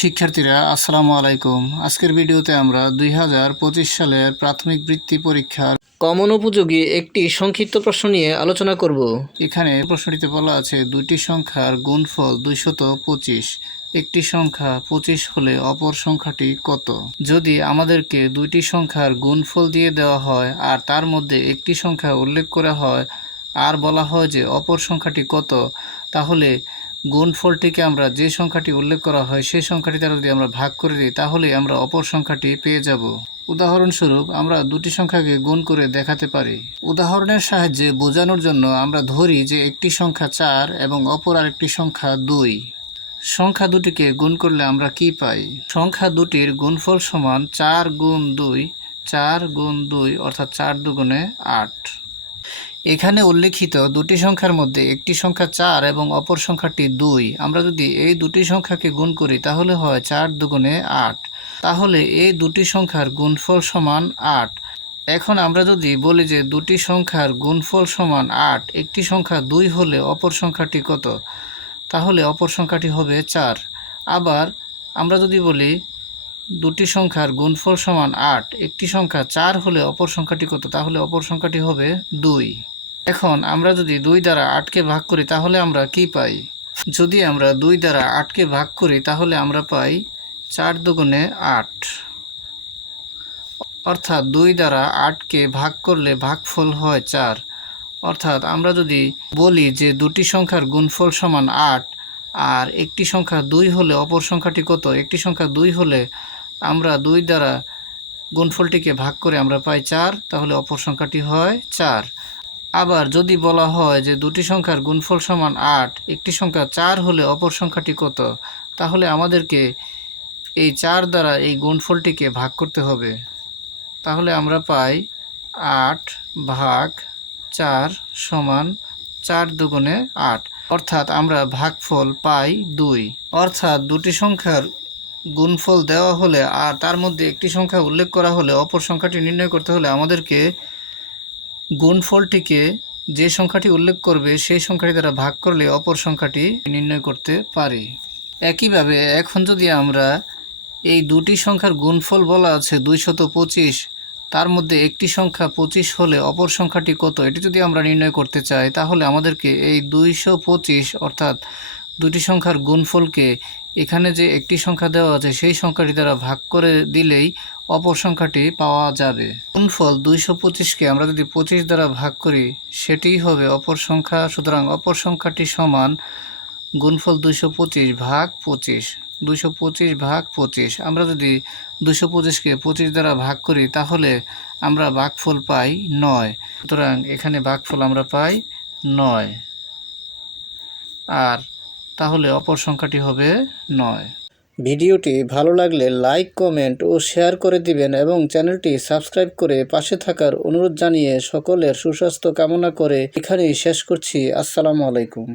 শিক্ষার্থীরা আসসালামু আলাইকুম। আজকের ভিডিওতে আমরা 2025 সালের প্রাথমিক বৃত্তি পরীক্ষার কমন উপযোগী একটি সংক্ষিপ্ত প্রশ্ন নিয়ে আলোচনা করব। এখানে প্রশ্নটিতে বলা আছে দুইটি সংখ্যার গুণফল 225। একটি সংখ্যা 25 হলে অপর সংখ্যাটি কত? যদি আমাদেরকে দুইটি সংখ্যার গুণফল দিয়ে দেওয়া হয় আর তার মধ্যে একটি সংখ্যা উল্লেখ করা হয় আর বলা হয় যে অপর সংখ্যাটি কত, তাহলে গুণফলটিকে আমরা যে সংখ্যাটি উল্লেখ করা হয় সেই সংখ্যাটি দ্বারা যদি আমরা ভাগ করে দিই তাহলে আমরা অপর সংখ্যাটি পেয়ে যাব। উদাহরণস্বরূপ আমরা দুটি সংখ্যাকে গুণ করে দেখাতে পারি। উদাহরণের সাহায্যে বোঝানোর জন্য আমরা ধরি যে একটি সংখ্যা 4 এবং অপর আরেকটি সংখ্যা 2। সংখ্যা দুটিকে গুণ করলে আমরা কি পাই? সংখ্যা দুটির গুণফল সমান 4 গুণ 2, 4 গুণ 2 অর্থাৎ 4 দুগুণে 8। এখানে উল্লেখিত দুটি সংখ্যার মধ্যে একটি সংখ্যা 4 এবং অপর সংখ্যাটি 2। আমরা যদি এই দুটি সংখ্যাকে গুণ করি তাহলে হয় 4 দুগুণে 8। তাহলে এই দুটি সংখ্যার গুণফল সমান 8। এখন আমরা যদি বলি যে দুটি সংখ্যার গুণফল সমান 8, একটি সংখ্যা 2 হলে অপর সংখ্যাটি কত? তাহলে অপর সংখ্যাটি হবে 4। আবার আমরা যদি বলি দুটি সংখ্যার গুণফল সমান 8, একটি সংখ্যা 4 হলে অপর সংখ্যাটি কত? তাহলে অপর সংখ্যাটি হবে 2। এখন আমরা যদি 2 দ্বারা 8কে ভাগ করি তাহলে আমরা কি পাই? যদি আমরা 2 দ্বারা 8কে ভাগ করি তাহলে আমরা পাই 4 দুগুণে 8, অর্থাৎ 2 দ্বারা 8কে ভাগ করলে ভাগফল হয় 4। অর্থাৎ আমরা যদি বলি যে দুটি সংখ্যার গুণফল সমান 8 আর একটি সংখ্যা 2 হলে অপর সংখ্যাটি কত? একটি সংখ্যা 2 হলে আমরা 2 দ্বারা গুণফলটিকে ভাগ করে আমরা পাই 4, তাহলে অপর সংখ্যাটি হয় 4। আবার যদি বলা হয় যে দুটি সংখ্যার গুণফল সমান 8, একটি সংখ্যা 4 হলে অপর সংখ্যাটি কত? তাহলে আমাদেরকে এই 4 দ্বারা এই গুণফলটিকে ভাগ করতে হবে। তাহলে আমরা পাই 8 ভাগ 4 সমান 4 দুগুণে 8, অর্থাৎ আমরা ভাগফল পাই 2। অর্থাৎ দুটি সংখ্যার গুণফল দেওয়া হলে আর তার মধ্যে একটি সংখ্যা উল্লেখ করা হলে অপর সংখ্যাটি নির্ণয় করতে হলে আমাদেরকে গুণফলটিকে যে সংখ্যাটি উল্লেখ করবে সেই সংখ্যাটি দ্বারা ভাগ করলে অপর সংখ্যাটি নির্ণয় করতে পারি। একইভাবে এখন যদি আমরা এই দুটি সংখ্যার গুণফল বলা আছে 225, তার মধ্যে একটি সংখ্যা 25 হলে অপর সংখ্যাটি কত, এটি যদি আমরা নির্ণয় করতে চাই তাহলে আমাদেরকে এই 225 অর্থাৎ দুটি সংখ্যার গুণফলকে এখানে যে একটি সংখ্যা দেওয়া আছে সেই সংখ্যাটি দ্বারা ভাগ করে দিলেই অপর সংখ্যাটি পাওয়া যাবে। গুণফল 225কে আমরা যদি 25 দ্বারা ভাগ করি সেটিই হবে অপর সংখ্যা। সুতরাং অপর সংখ্যাটি সমান গুণফল 225 ভাগ 25। 225 ভাগ 25। আমরা যদি 225কে 25 দ্বারা ভাগ করি তাহলে আমরা ভাগফল পাই 9। সুতরাং এখানে ভাগফল আমরা পাই 9, আর তাহলে অপর সংখ্যাটি হবে 9। ভিডিওটি ভালো লাগলে লাইক, কমেন্ট ও শেয়ার করে দিবেন এবং চ্যানেলটি সাবস্ক্রাইব করে পাশে থাকার অনুরোধ জানিয়ে সকলের সুস্বাস্থ্য কামনা করে এখানেই শেষ করছি। আসসালামু আলাইকুম।